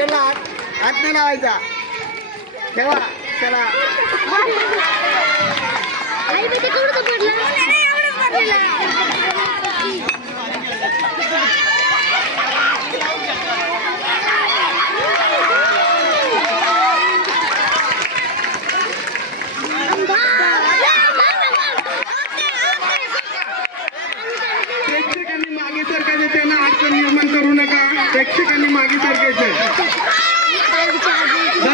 चला हात नाही लावायचा ठेवा चला प्रेक्षकांनी मागे सरकायचे त्यांना अडचण निर्माण करू नका प्रेक्षकांनी मागे सरकायचे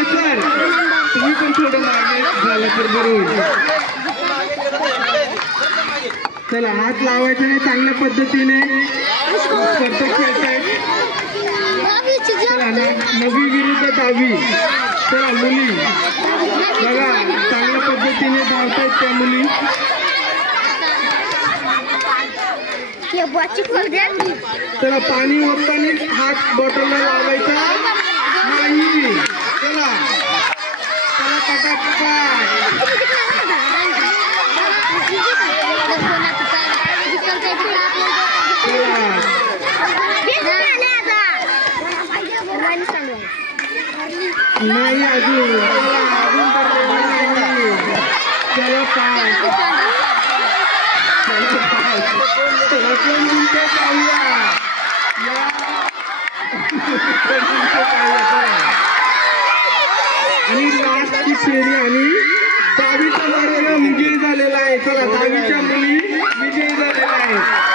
सर तुम्ही पण थोडं मागे झालं तर बरोबर चला हात लावायचे नाही चांगल्या पद्धतीने खेळतायत चला नवी विरुद्ध दहावी चला मुली बघा चांगल्या पद्धतीने धावतायत त्या मुली चला पाणी ओतताना हात बॉटलला लावायचा नाही चला चला पटापटा नाही अजून चला पाय आणि लास्टची फेरी आणि दहावीचा वर्ग विजयी झालेला आहे चला दहावीच्या मुली विजयी झालेला आहे